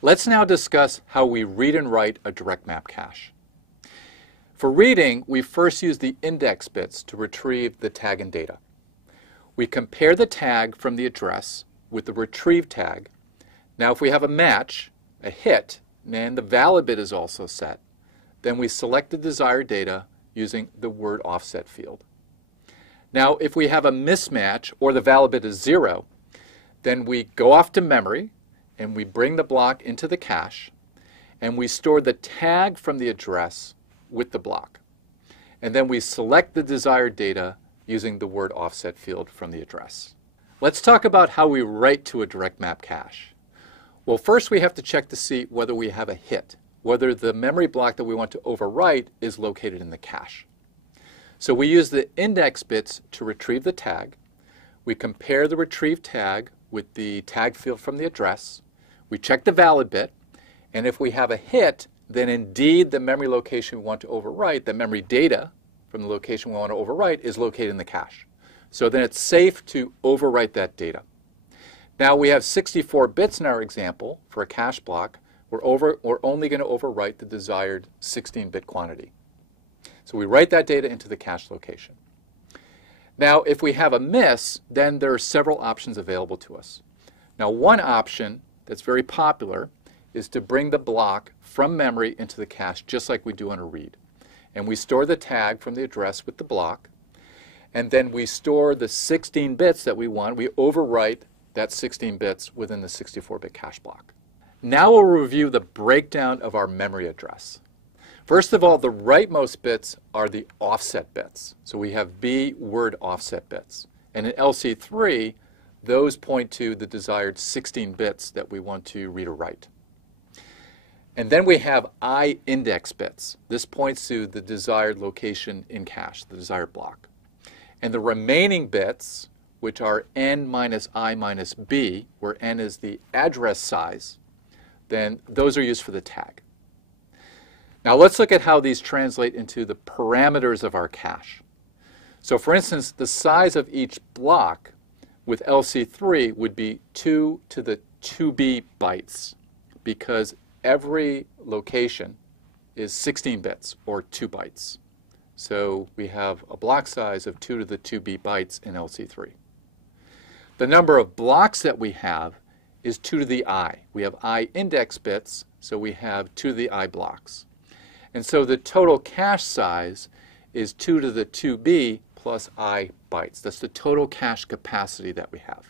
Let's now discuss how we read and write a direct map cache. For reading, we first use the index bits to retrieve the tag and data. We compare the tag from the address with the retrieve tag. Now if we have a match, a hit, and the valid bit is also set, then we select the desired data using the word offset field. Now if we have a mismatch or the valid bit is 0, then we go off to memory and we bring the block into the cache and we store the tag from the address with the block. And then we select the desired data using the word offset field from the address. Let's talk about how we write to a direct map cache. Well, first we have to check to see whether we have a hit, whether the memory block that we want to overwrite is located in the cache. So we use the index bits to retrieve the tag. We compare the retrieved tag with the tag field from the address. We check the valid bit, and if we have a hit, then indeed the memory location we want to overwrite, the memory data from the location we want to overwrite, is located in the cache. So then it's safe to overwrite that data. Now we have 64 bits in our example for a cache block. We're only going to overwrite the desired 16-bit quantity. So we write that data into the cache location. Now if we have a miss, then there are several options available to us. Now one option that's very popular is to bring the block from memory into the cache just like we do on a read. And we store the tag from the address with the block, and then we store the 16 bits that we want. We overwrite that 16 bits within the 64-bit cache block. Now we'll review the breakdown of our memory address. First of all, the rightmost bits are the offset bits. So we have B word offset bits. And in LC3, those point to the desired 16 bits that we want to read or write. And then we have I index bits. This points to the desired location in cache, the desired block. And the remaining bits, which are n minus I minus b, where n is the address size, then those are used for the tag. Now let's look at how these translate into the parameters of our cache. So for instance, the size of each block with LC3 would be 2 to the 2b bytes, because every location is 16 bits, or 2 bytes. So we have a block size of 2 to the 2b bytes in LC3. The number of blocks that we have is 2 to the I. We have I index bits, so we have 2 to the I blocks. And so the total cache size is 2 to the 2b plus I bytes. That's the total cache capacity that we have.